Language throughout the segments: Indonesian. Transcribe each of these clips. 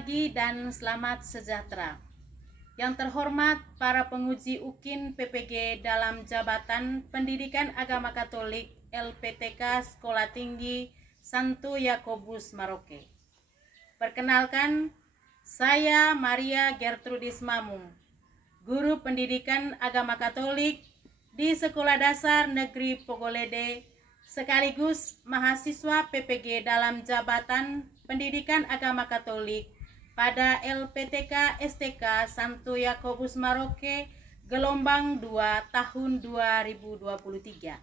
pagi dan selamat sejahtera. Yang terhormat para penguji UKIN PPG dalam jabatan Pendidikan Agama Katolik LPTK Sekolah Tinggi Santo Yakobus Maroke. Perkenalkan, saya Maria Gertrudis Mamung, Guru Pendidikan Agama Katolik di Sekolah Dasar Negeri Pogolede, sekaligus mahasiswa PPG dalam jabatan Pendidikan Agama Katolik pada LPTK STK Santo Yakobus Maroke gelombang 2 tahun 2023.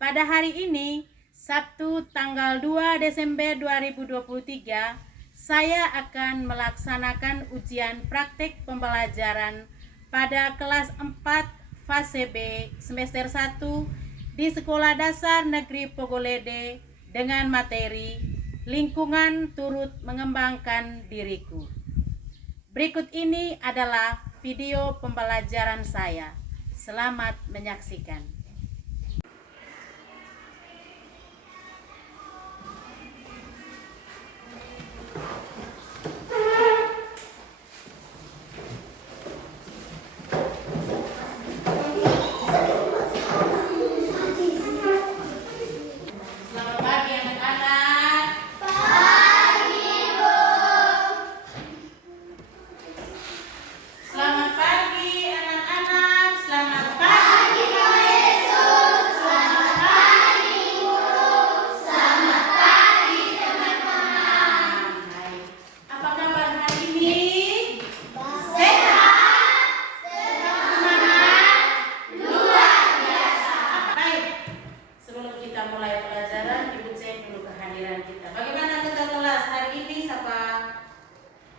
Pada hari ini, Sabtu tanggal 2 Desember 2023, saya akan melaksanakan ujian praktik pembelajaran pada kelas 4 fase B semester 1 di Sekolah Dasar Negeri Pogolede dengan materi lingkungan turut mengembangkan diriku. Berikut ini adalah video pembelajaran saya. Selamat menyaksikan.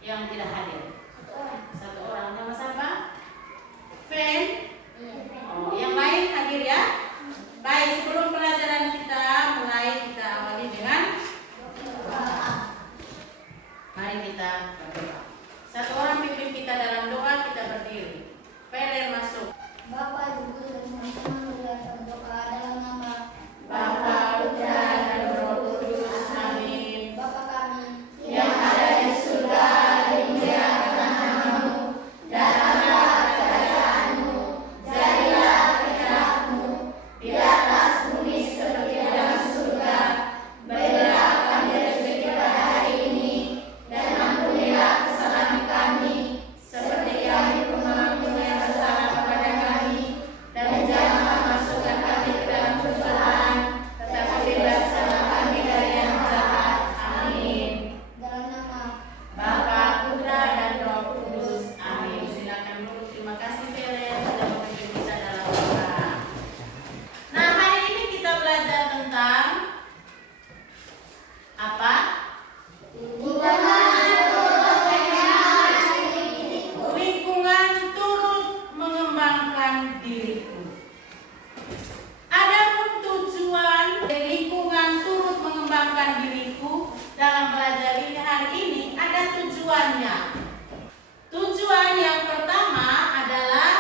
Yang tidak hadir? Satu orang. Nama siapa? Fen? Oh, yang lain hadir ya? Baik, sebelum pelajaran kita mulai, kita awali dengan mari kita berdoa. Satu orang pimpin kita dalam doa, kita berdiri. Pelen masuk. Bapa, Ibu, dan teman-teman berdoa dalam nama Bapa, Putra, dan Roh Kudus. Amin. Bapa kami Yang ada di surga, dimuliakan namamu, datanglah kerajaanmu, jadilah kehendakmu di atas bumi seperti dalam surga. Berilah kami rezeki pada hari ini, dan ampunilah kesalahan kami, seperti kami pun mengampuni yang bersalah kepada kami, dan janganlah masukkan kami ke dalam pencobaan, tetapi bebaskanlah kami dari yang jahat. Amin. dalam nama Bapa, Putra, dan Roh Kudus. Amin. Silakan dulu. Terima kasih Pelen sudah memimpin kita dalam doa. Nah, hari ini kita belajar tentang apa? Lingkungan turut mengembangkan diriku. Adapun tujuan dari lingkungan turut mengembangkan diriku dalam belajar ini hari ini ada tujuannya. Tujuan yang pertama adalah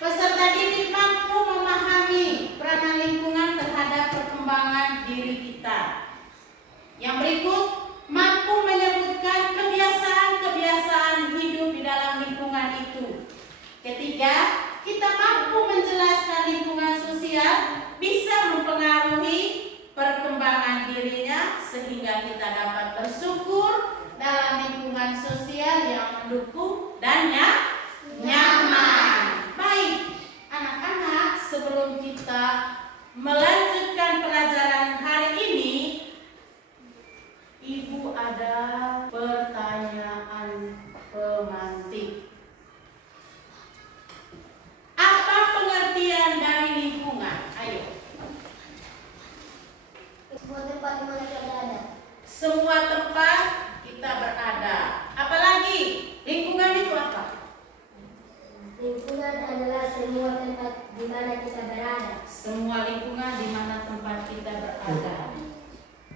peserta didik mampu memahami peranan lingkungan terhadap perkembangan diri kita. Yang berikut, mampu menyebutkan kebiasaan-kebiasaan hidup di dalam lingkungan itu. Ketiga, kita mampu menjelaskan lingkungan sosial bisa mempengaruhi perkembangan dirinya sehingga kita dapat bersyukur dalam lingkungan sosial yang mendukung dan nyaman. Baik, anak-anak, sebelum kita melanjutkan pelajaran hari ini, Ibu ada pertanyaan pemantik. Apa pengertian dari lingkungan? Ayo. sebuah tempat di mana kita berada. Semua tempat kita berada. Apalagi lingkungan itu apa? Lingkungan adalah semua tempat di mana kita berada. Semua lingkungan di mana tempat kita berada.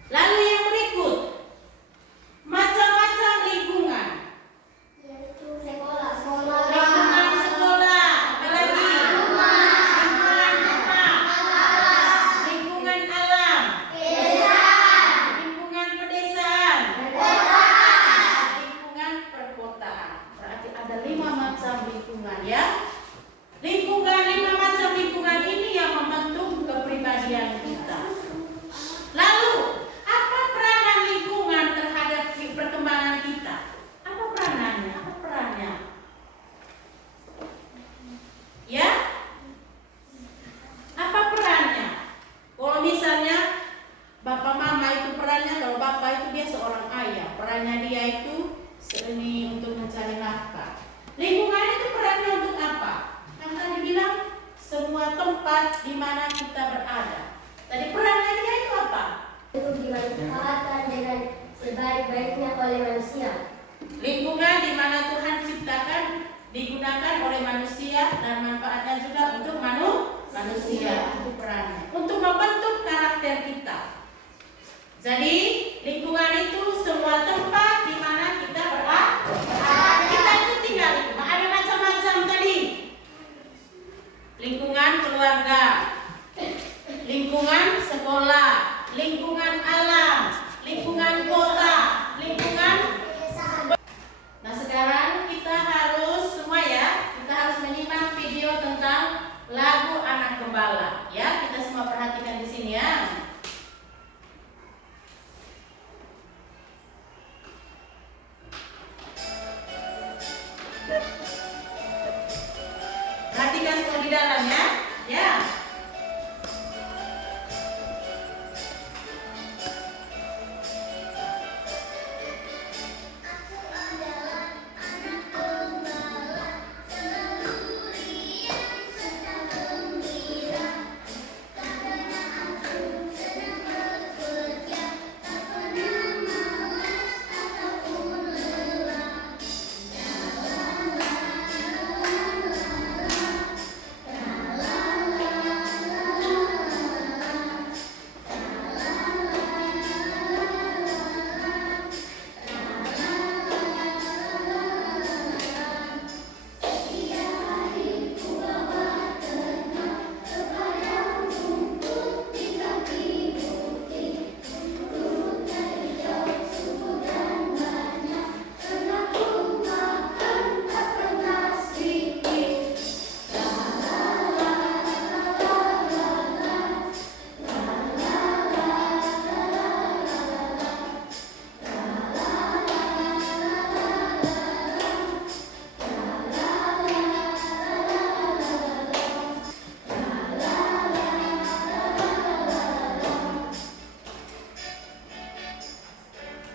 Lalu yang berikut, macam-macam lingkungan. Yaitu sekolah, Lingkungan sekolah, apalagi lingkungan rumah, lingkungan alam, lingkungan pedesaan, perannya dia itu seni untuk mencari nafkah. Lingkungan itu perannya untuk apa? Kan tadi bilang semua tempat di mana kita berada. Tadi perannya dia itu apa? Itu dimanfaatkan dengan sebaik-baiknya oleh manusia. Lingkungan di mana Tuhan ciptakan digunakan oleh manusia dan manfaatnya juga untuk manusia. Itu perannya untuk membentuk karakter kita. Jadi lingkungan itu semua tempat di mana kita berada. Kita itu tinggal itu ada macam-macam tadi. Lingkungan keluarga, lingkungan sekolah, lingkungan alam, lingkungan kota, lingkungan. Nah sekarang kita harus semua ya, kita harus menyimak video tentang lagu Anak Gembala. Ya, kita semua perhatikan di sini ya. Perhatikan semua di dalam ya. Ya.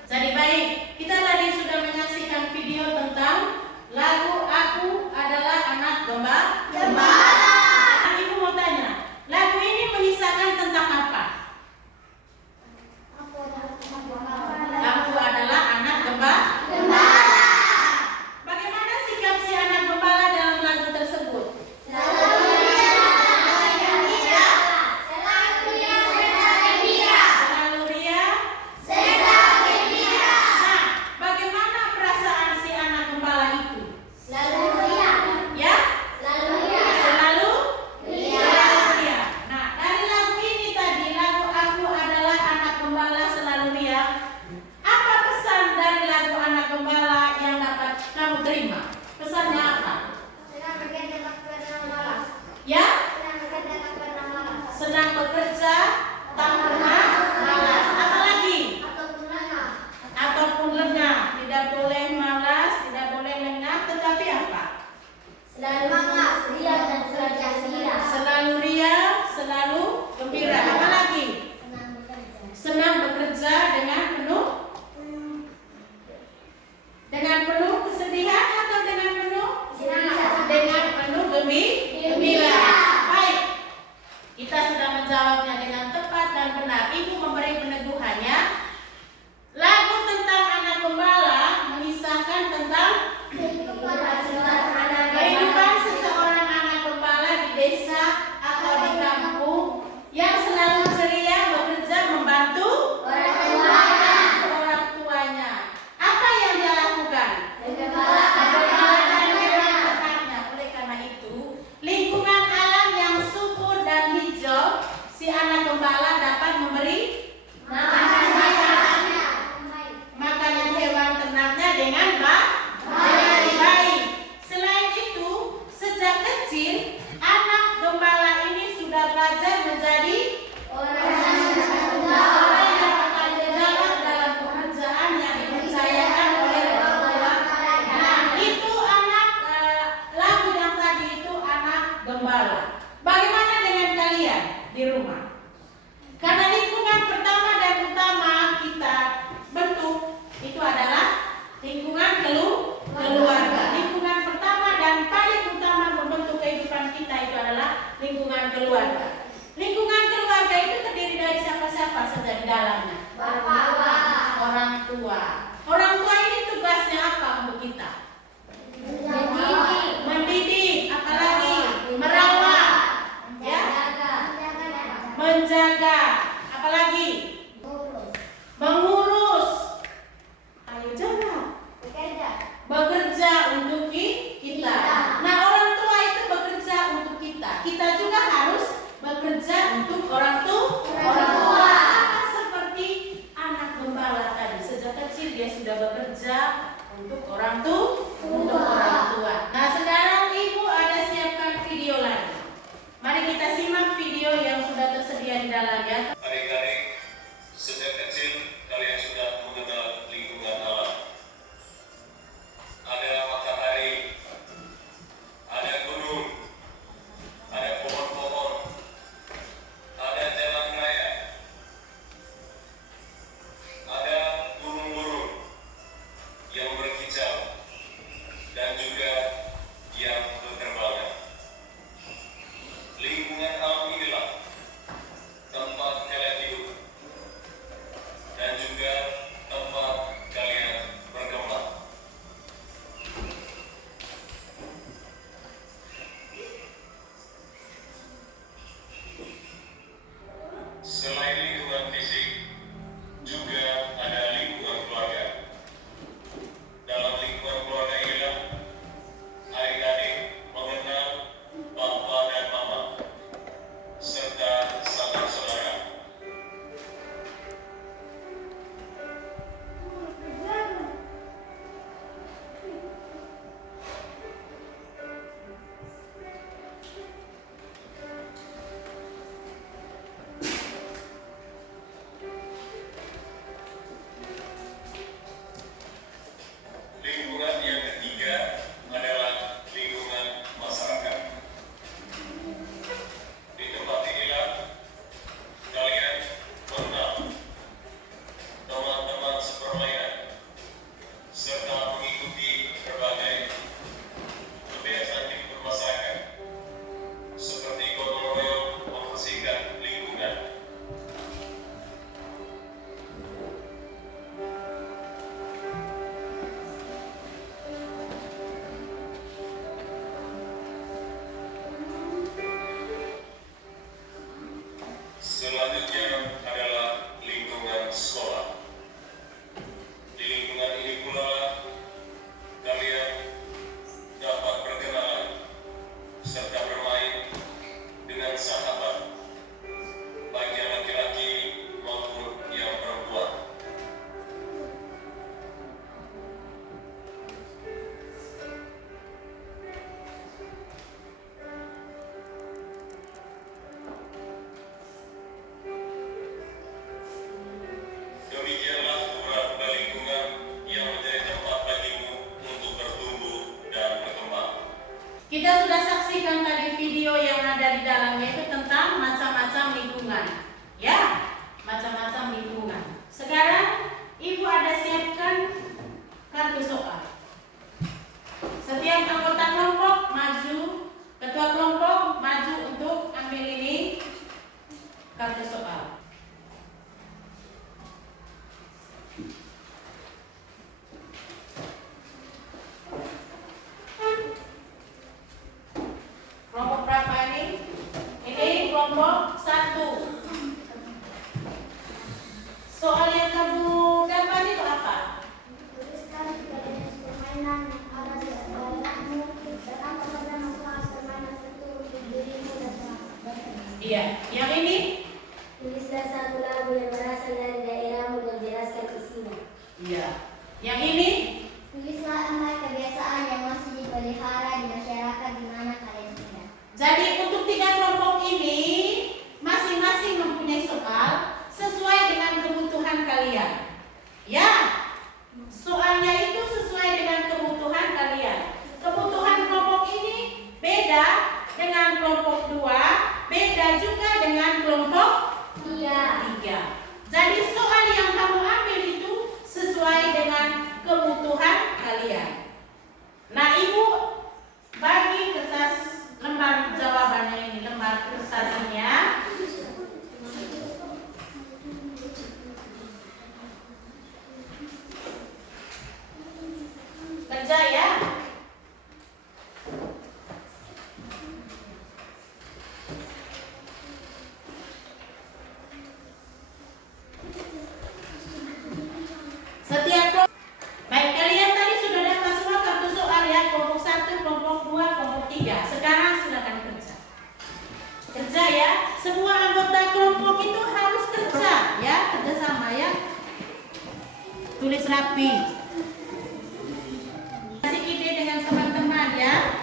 Jadi baik, kita tadi sudah menyaksikan video tentang lagu Aku Adalah Anak Gembala. Ibu mau tanya, lagu ini mengisahkan tentang apa? Aku adalah anak gembala. Bagaimana sikap si anak gembala dalam lagu tersebut? Selalu ria. Nah, tua. Orang tua ini tugasnya apa untuk kita? Mendidik, apalagi merawat, ya, menjaga, apalagi mengurus. Ayo jawab. Bekerja untuk kita. Nah, orang tua itu bekerja untuk kita. Kita juga harus bekerja untuk orang tua. Sama seperti anak gembala tadi, sejak kecil dia sudah bekerja untuk orang tua. Nah, sekarang ibu ada siapkan video lagi. Mari kita simak video yang sudah tersedia di dalamnya. Adik-adik, sejak kecil kalian sudah mengenal lingkungan alam. Ada matahari, ada gunung, ada pohon-pohon, ada jalan raya, ada burung-burung yang berkicau dan juga yang berterbangan. Lingkungan alam inilah tempat kalian hidup dan juga tempat kalian berkembang. Selain lingkungan fisik, juga ada lingkungan keluarga. Dalam lingkungan keluarga inilah adik-adik mengenal papa dan mama, serta sanak saudara. Lingkungan yang ketiga adalah lingkungan masyarakat. Di tempat inilah kalian mengenal teman-teman sepermainan serta mengikuti berbagai kebiasaan hidup bermasyarakat seperti gotong royong membersihkan lingkungan. Selanjutnya adalah lingkungan sekolah. Di lingkungan ini pula kalian dapat berkenalan serta bermain dengan sahabat, baik yang laki-laki maupun yang perempuan. Demikianlah beberapa lingkungan yang menjadi tempat bagimu untuk bertumbuh dan berkembang. Kita sudah saksikan tadi video yang ada di dalamnya itu tentang macam-macam lingkungan. Ya, macam-macam lingkungan. Sekarang ibu ada siapkan kartu soal. Setiap anggota kelompok maju, ketua kelompok maju untuk ambil ini kartu soal. Kelompok berapa ini? Ini kelompok 1. Soal yang kamu dapat itu apa? Tuliskan 3 jenis permainan yang ada di daerahmu dan apa saja manfaat permainan itu untuk dirimu dan sahabatmu. Iya, yang ini? Tuliskan 1 lagu yang berasal dari daerahmu dan jelaskan isinya. Iya. Yang ini? Tulislah 4 kebiasaan yang masih dipelihara di masyarakat di mana kalian tinggal. Jadi untuk 3 kelompok ini masing-masing mempunyai soal sesuai dengan kebutuhan kalian. Ya, soalnya itu sesuai dengan kebutuhan kalian. Kebutuhan kelompok ini beda dengan kelompok 2, beda juga dengan kelompok 3. Jadi soal yang kamu ambil itu sesuai dengan kebutuhan kalian. Nah, ibu bagi kertas lembar jawabannya ini, lembar kertasnya. tulis rapi. Kasih ide dengan teman-teman ya.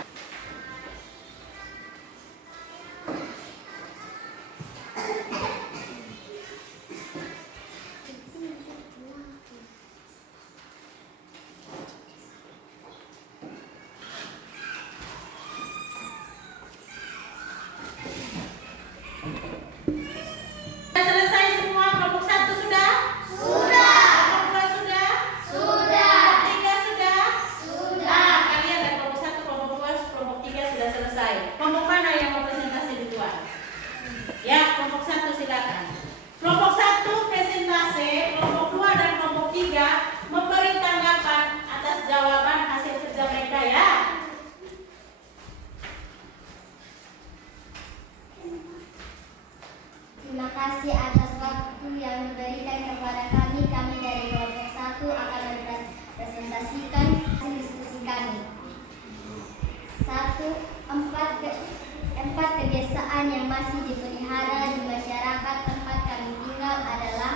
Selesai semua, kelompok 1 sudah? Sudah. Kelompok 2 sudah? Sudah. Kelompok 3 sudah? Sudah. Nah, kalian dari kelompok 1, kelompok 2, kelompok 3 sudah selesai. Kelompok mana yang mau presentasi duluan? Ya, kelompok 1 silakan. Kelompok 1 presentasi, kelompok 2 dan kelompok 3 memberi tanggapan atas jawaban hasil kerja mereka ya. Terima kasih atas waktu yang diberikan kepada kami. Kami dari kelompok 1 akan mempresentasikan hasil diskusi kami. 4 kebiasaan yang masih dipelihara di masyarakat tempat kami tinggal adalah: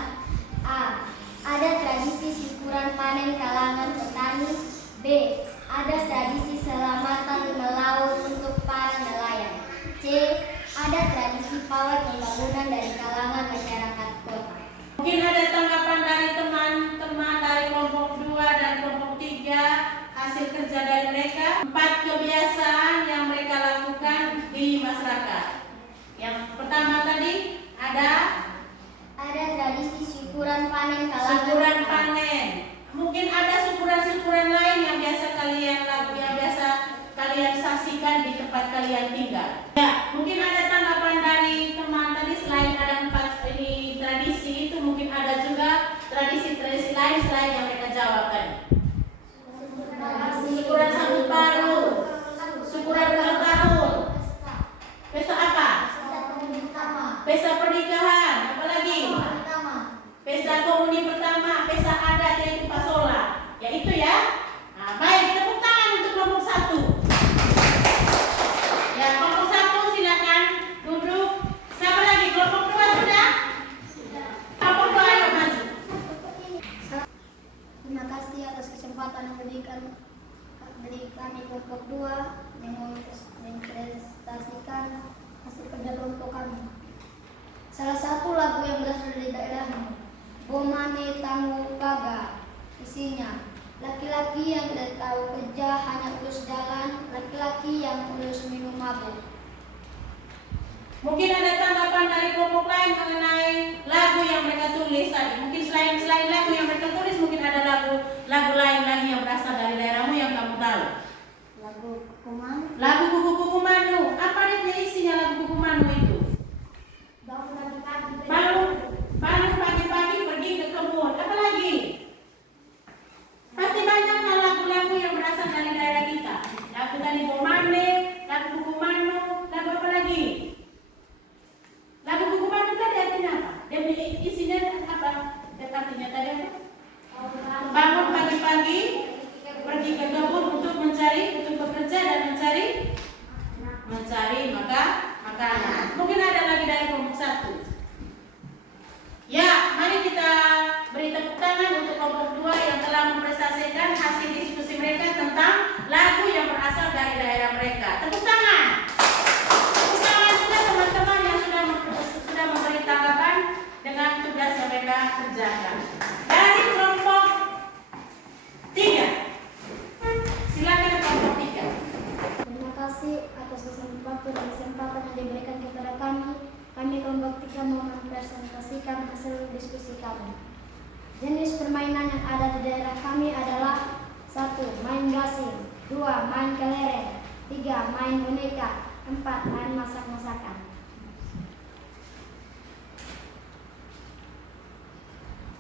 A. Ada tradisi syukuran panen kalangan petani. B. Ada tradisi selamatan melaut untuk para nelayan. C. Ada tradisi pawai pembangunan dari kalangan masyarakat kota. Mungkin ada tanggapan dari teman-teman dari kelompok 2 dan kelompok 3 hasil kerja dari mereka. 4 kebiasaan yang mereka lakukan di masyarakat. Yang pertama tadi ada tradisi syukuran panen kalangan syukuran petani. panen. Mungkin ada syukuran-syukuran lain yang biasa kalian saksikan di tempat kalian tinggal. Ya, mungkin ada tanggapan dari teman tadi. Selain ada 4 ini tradisi, itu mungkin ada juga tradisi-tradisi lain selain yang mereka jawab tadi. Syukuran sambut baru, syukuran ulang tahun, pesta apa? Pesta pernikahan, apa lagi? Pesta komuni pertama, pesta adat yaitu pasola. Ya itu ya. Nah, baik, tepuk tangan untuk kelompok 1. Ya, kelompok 1 silakan duduk. Siapa lagi? Kelompok 2 sudah? Kelompok 2 ayo maju. Terima kasih atas kesempatan yang diberikan kami kelompok 2 yang mempresentasikan hasil kerja kelompok kami. Salah satu lagu yang berasal dari daerahmu, Bomane Tangu Paga. Isinya, laki-laki yang tidak tahu kerja hanya urus jalan, laki-laki yang urus minum mabuk. Mungkin ada tanggapan dari kelompok lain mengenai lagu yang mereka tulis tadi. Mungkin selain lagu yang mereka tulis, mungkin ada lagu lain lagi yang berasal dari daerahmu yang kamu tahu. Lagu Kuman, Lagu Kuku-Kuku Manu. Apa dia isinya lagu Kuku Manu itu? Bangun pagi-pagi pergi ke kebun. Apa lagi? Pasti banyak hal lagu-lagu yang berasal dari daerah kita. Lagu tadi Bomane, lagu Kuku Manu, lagu apa lagi? Lagu Kuku Manu tadi artinya apa? Dia isinya apa? Dia artinya tadi apa? Bangun pagi-pagi pergi ke kebun untuk bekerja dan mencari makanan. Mungkin ada lagi dari kelompok 1. Ya, mari kita beri tepuk tangan untuk kelompok 2 yang telah mempresentasikan hasil diskusi mereka tentang lagu yang berasal dari daerah mereka. Tepuk tangan. Tepuk tangan juga teman-teman yang sudah memberi tanggapan dengan tugas yang mereka kerjakan. Dari kelompok 3. Silakan kelompok 3. terima kasih atas kesempatan yang diberikan kepada kami. Kami kelompok 3 mau mempresentasikan hasil diskusi kami. Jenis permainan yang ada di daerah kami adalah: 1. Main gasing, 2. Main kelereng, 3. Main boneka, 4. Main masak-masakan.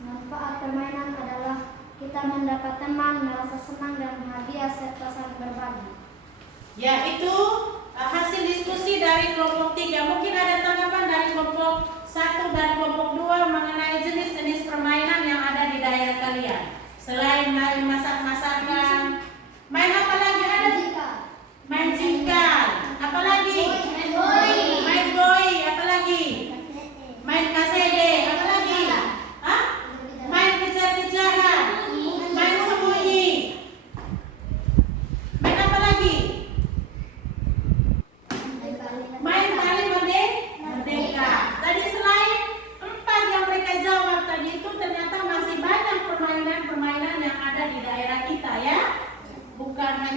Manfaat permainan adalah kita mendapat teman, merasa senang dan bahagia serta saling berbagi. Yaitu hasil diskusi dari kelompok 3. Mungkin ada tanggapan dari kelompok 1 dan kelompok 2 mengenai jenis-jenis permainan yang ada di daerah kalian. Selain main masak-masakan, main apa lagi ada? Main jingkal. Apa lagi? Main boy. Apa lagi? Main kasede. Apa lagi? Hah? Main kejar-kejaran.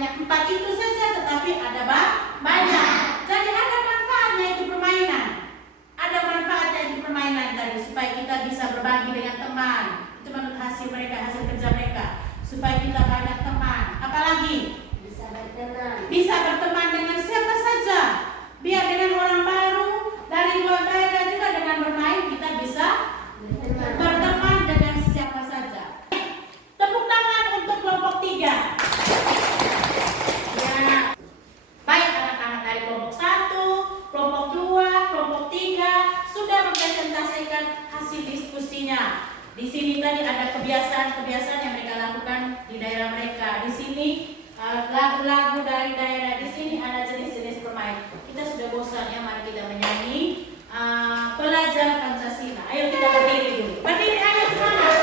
hanya 4 itu saja, tetapi ada banyak. Jadi ada manfaatnya itu permainan. Ada manfaatnya itu permainan tadi, supaya kita bisa berbagi dengan teman. Itu menurut hasil kerja mereka. Supaya kita banyak teman. Apalagi bisa berteman dengan siapa saja. Biar dengan orang baru dari luar daerah juga, dengan bermain kita bisa berteman dengan siapa saja. Tepuk tangan untuk kelompok 3. Ya, baik anak-anak dari kelompok 1, kelompok 2, kelompok 3 sudah mempresentasikan hasil diskusinya. Di sini tadi ada kebiasaan-kebiasaan yang mereka lakukan di daerah mereka. Di sini lagu-lagu dari daerah. Di sini ada jenis-jenis permainan. Kita sudah bosan ya, mari kita menyanyi Pelajar Pancasila. Ayo kita berdiri dulu. Berdiri, ayo semangat.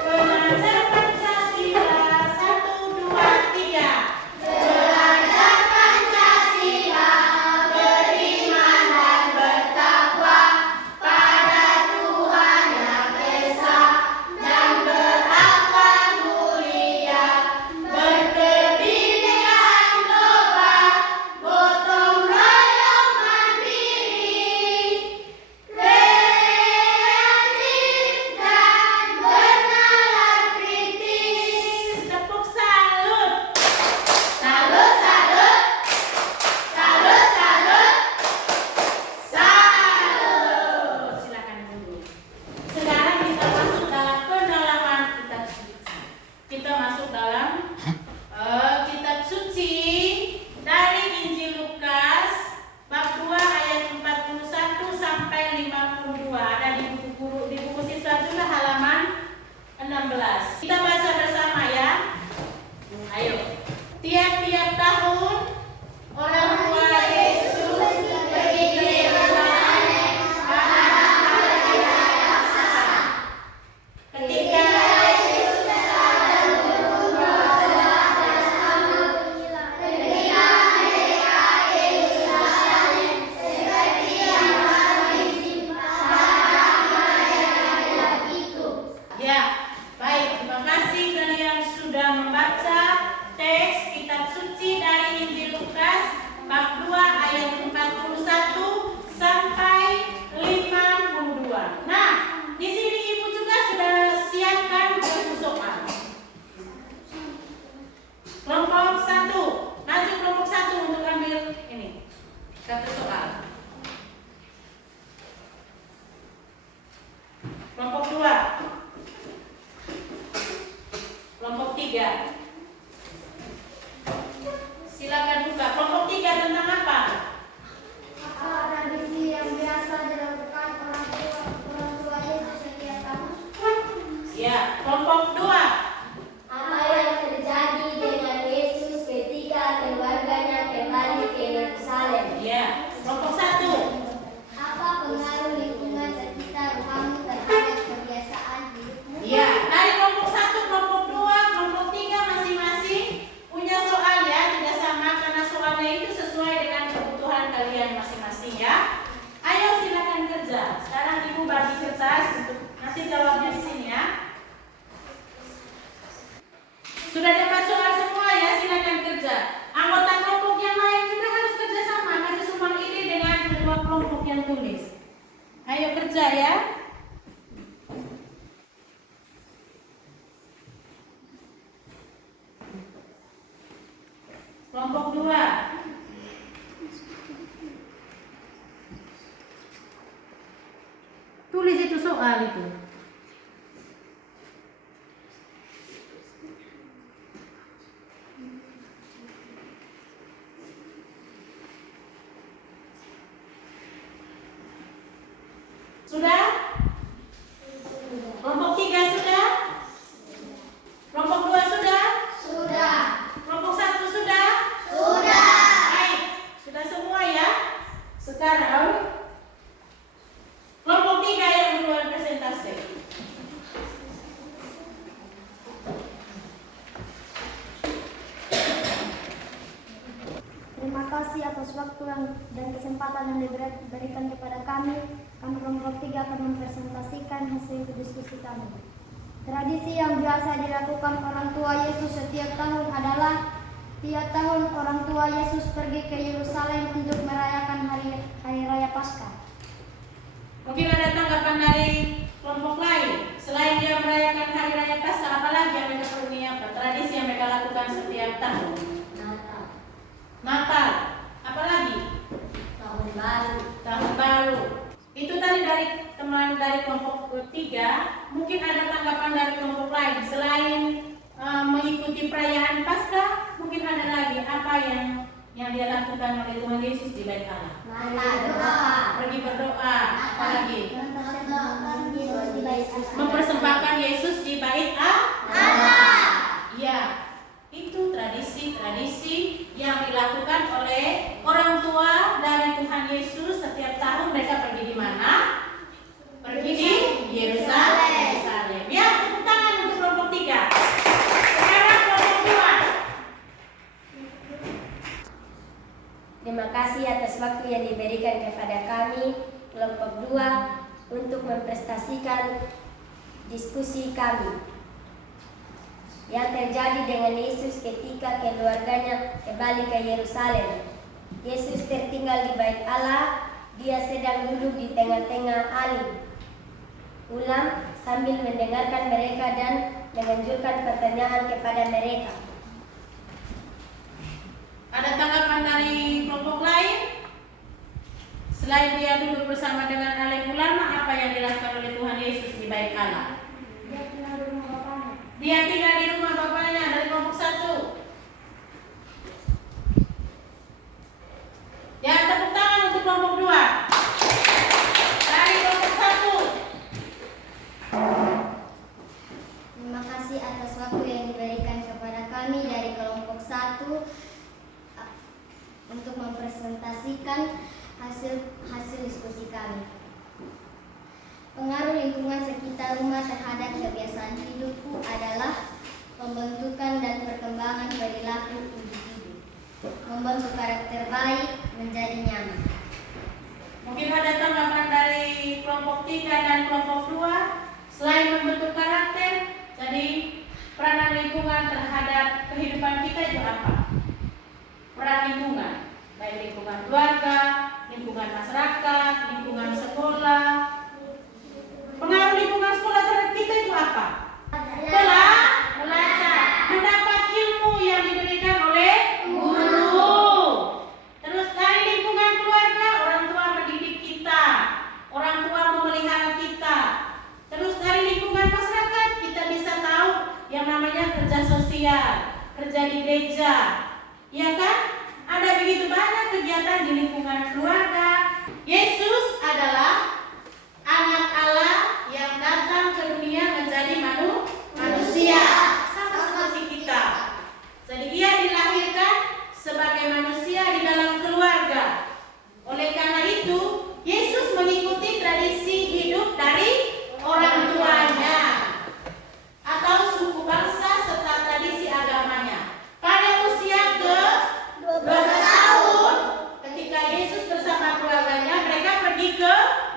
Pelajar Pancasila, 1, 2, 3. Belajar Pancasila, beriman dan bertakwa pada Tuhan Yang Esa, dan berakhlak mulia, berkebinekaan global, gotong royong mandiri, kreatif dan bernalar kritis. Tepuk salut. Salut, salut, salut, salut, salut. Silakan dulu. Sekarang kita masuk dalam pendalaman kitab suci. Kita masuk dalam kitab suci dari Injil Lukas bab 2 ayat 41 sampai 52. Ada di buku siswa juga halaman 16. Kita baca bersama ya. Ayo. Tiap-tiap tahun orang tua Yesus pergi ke Yerusalem pada hari raya Paskah. Ketika Yesus dan guru-guru telah bersama, pergilah mereka ke Yerusalem seperti yang lazim pada hari raya itu. Ya, baik. Terima kasih kalian sudah membaca teks kitab suci dari Injil Lukas bab 2 ayat 41 sampai 52. Nah, di sini Ibu juga sudah siapkan buku soal. Kelompok 1, maju kelompok 1 untuk ambil ini. Satu soal. Kelompok 2. Kelompok 3. Silakan buka. Kelompok 3 tentang apa? Tradisi yang biasa dilakukan orang tua Yesus setiap tahun. Ya, kelompok 2. Apa yang terjadi dengan Yesus ketika keluarganya kembali ke Yerusalem? Ya, kelompok 1. Apa pengaruh lingkungan sekitar kamu terhadap kebiasaan hidupmu? Ya, dari kelompok 1, kelompok 2, kelompok 3 masing-masing punya soal ya, tidak sama karena soalnya itu sesuai dengan kebutuhan kalian masing-masing ya. Ayo silakan kerja. Sekarang Ibu bagi kertas untuk nanti jawabnya di sini ya. Sudah dapat soal semua ya, silakan kerja. Anggota kelompok yang lain juga harus kerja sama, kasih sumbang ide dengan kedua kelompok yang tulis. Ayo kerja ya. Kelompok 2. Tulis itu soal itu. Sudah? Kelompok 3 sudah? Kelompok 2 sudah? Sudah, Kelompok 1 sudah? sudah. Baik, sudah semua ya. Sekarang kelompok 3 yang membuat presentasi. Terima kasih atas waktu dan kesempatan yang diberikan kepada kami. Kami kelompok 3 akan mempresentasikan hasil diskusi kami. Tradisi yang biasa dilakukan orang tua Yesus setiap tahun adalah Tiap tahun orang tua Yesus pergi ke Yerusalem untuk merayakan hari raya Paskah. Mungkin ada tanggapan dari kelompok lain. Selain dia merayakan hari raya Paskah, apalagi yang mereka perlu apa? Tradisi yang mereka lakukan setiap tahun. Natal. Apalagi? Tahun baru. Itu tadi dari teman dari kelompok ketiga. Mungkin ada tanggapan dari kelompok lain. Selain mengikuti perayaan Paskah, mungkin ada lagi apa yang dia lakukan oleh Tuhan Yesus di Bait Allah. Pergi berdoa. Apalagi? Mempersembahkan Yesus di Bait Allah. Ya, itu tradisi-tradisi yang dilakukan oleh orang tua dari Tuhan Yesus. Setiap tahun mereka pergi di mana? Pergi di Yerusalem. Ya, tepuk tangan untuk kelompok 3. Sekarang kelompok 2. Terima kasih atas waktu yang diberikan kepada kami, kelompok 2, untuk memprestasikan diskusi kami yang terjadi dengan Yesus ketika keluarganya kembali ke Yerusalem. Yesus tertinggal di Bait Allah, dia sedang duduk di tengah-tengah alim. Ulam sambil mendengarkan mereka dan menganjurkan pertanyaan kepada mereka. Ada tanggapan dari kelompok lain? Selain dia duduk bersama dengan alim ulama, apa yang dilakukan oleh Tuhan Yesus di Bait Allah? Dia tinggal di rumah bapaknya. Dari kelompok 1. Ya, tepuk tangan untuk kelompok 2. Dari kelompok 1. Terima kasih atas waktu yang diberikan kepada kami dari kelompok 1 untuk mempresentasikan hasil diskusi kami. Pengaruh lingkungan sekitar rumah terhadap kebiasaan hidupku adalah pembentukan dan perkembangan perilaku individu, membentuk karakter baik menjadi nyaman. Mungkin ada tanggapan dari kelompok 3 dan kelompok 2. Selain membentuk karakter, jadi peranan lingkungan terhadap kehidupan kita itu apa? Peran lingkungan, baik lingkungan keluarga, lingkungan masyarakat, lingkungan sekolah. Pengaruh lingkungan sekolah terhadap kita itu apa? Belajar, mendapat ilmu yang diberikan oleh guru. Terus dari lingkungan keluarga, orang tua mendidik kita, orang tua memelihara kita. Terus dari lingkungan masyarakat, kita bisa tahu yang namanya kerja sosial, kerja di gereja, ya kan? Ada begitu banyak kegiatan di lingkungan keluarga. Yesus adalah anak Allah yang datang ke dunia menjadi manusia, sama seperti kita. Jadi dia dilahirkan sebagai manusia di dalam keluarga. Oleh karena itu, Yesus mengikuti tradisi hidup dari orang tuanya atau suku bangsa serta tradisi agamanya. Pada usia ke-12 tahun, ketika Yesus bersama keluarganya, mereka pergi ke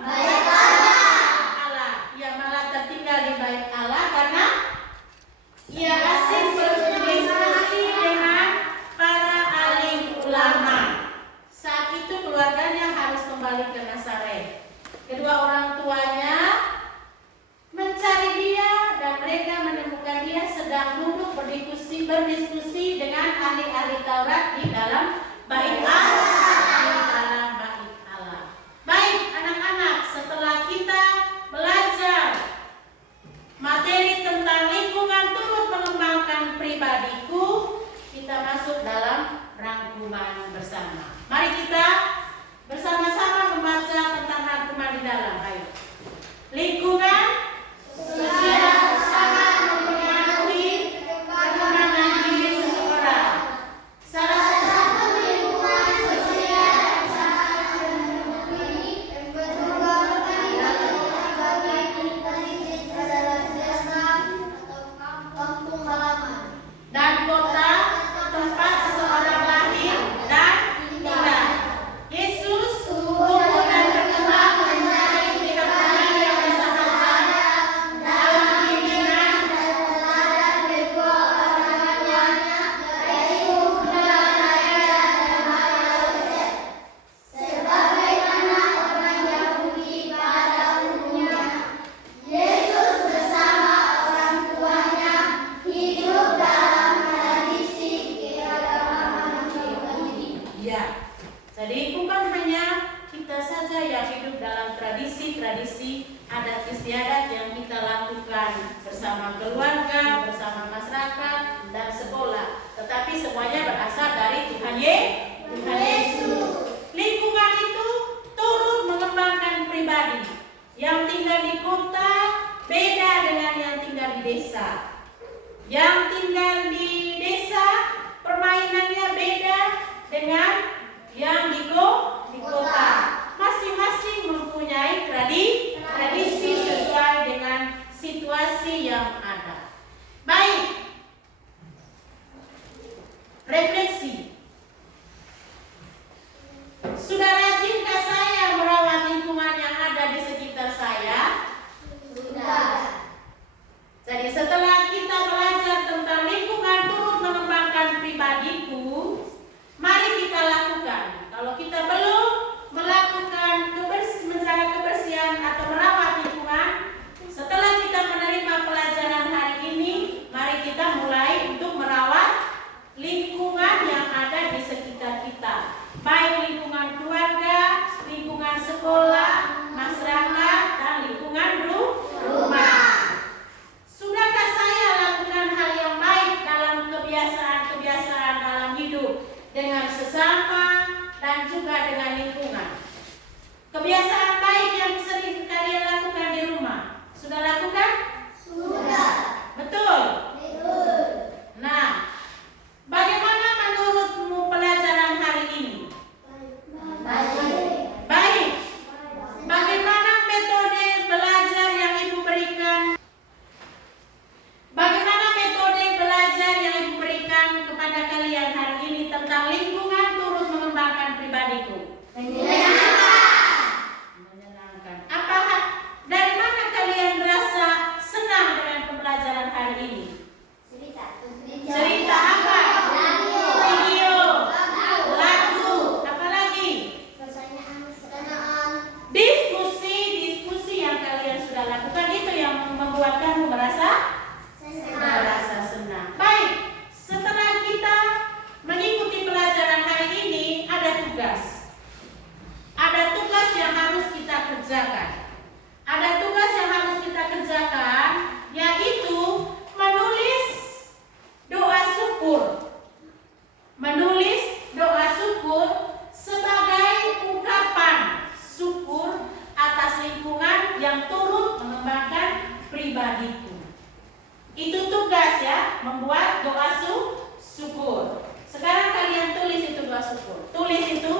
Bait Allah. Ia malah tertinggal di Bait Allah karena ia asik berdiskusi dengan para alim ulama. Saat itu keluarganya harus kembali ke Nazaret. Kedua orang tuanya mencari dia dan mereka menemukan dia sedang duduk berdiskusi dengan ahli-ahli Taurat di dalam Bait Allah. Baik anak-anak, setelah kita belajar materi tentang lingkungan turut mengembangkan pribadiku, kita masuk dalam rangkuman bersama. Mari kita bersama-sama membaca tentang rangkuman di dalam. Ayo. Lingkungan sosial sangat mempengaruhi perkembangan diri seseorang. Salah satu lingkungan sosial Yesus. Lingkungan itu turut mengembangkan pribadi. Yang tinggal di kota beda dengan yang tinggal di desa. Yang tinggal di desa permainannya beda dengan yang di kota. Masing-masing mempunyai tradisi sesuai dengan situasi yang ada. Baik. Refleksi. Sudah rajinкah saya merawat lingkungan yang ada di sekitar saya? Sudah. Jadi setelah kita belajar tentang lingkungan turut mengembangkan pribadiku, mari kita lakukan. Kalau kita belum melakukan menjaga kebersihan atau merawat lingkungan, setelah kita menerima pelajaran hari ini, mari kita mulai untuk merawat lingkungan yang ada di sekitar kita. Baik lingkungan keluarga, lingkungan sekolah, masyarakat, dan lingkungan rumah. Sudahkah saya lakukan hal yang baik dalam kebiasaan-kebiasaan dalam hidup dengan sesama dan juga dengan lingkungan? Kebiasaan baik yang sering kalian lakukan di rumah, sudah lakukan? Sudah. Betul? Betul. Nah, bagaimana menurutmu pelajaran hari ini? Baik. Baik. Bagaimana metode belajar yang Ibu berikan? Bagaimana metode belajar yang Ibu berikan kepada kalian hari ini tentang lingkungan turut mengembangkan pribadiku? Menyenangkan. Dari mana kalian merasa senang dengan pembelajaran hari ini? Cerita apa? Video, lagu, apa lagi? Diskusi yang kalian sudah lakukan itu yang membuat kamu merasa senang. Baik, setelah kita mengikuti pelajaran hari ini, ada tugas. Ada tugas yang harus kita kerjakan. Ada tugas yang harus kita kerjakan, yaitu menulis doa syukur. Menulis doa syukur sebagai ungkapan syukur atas lingkungan yang turut mengembangkan pribadiku. Itu tugas ya, membuat doa syukur. Sekarang kalian tulis itu doa syukur. Tulis itu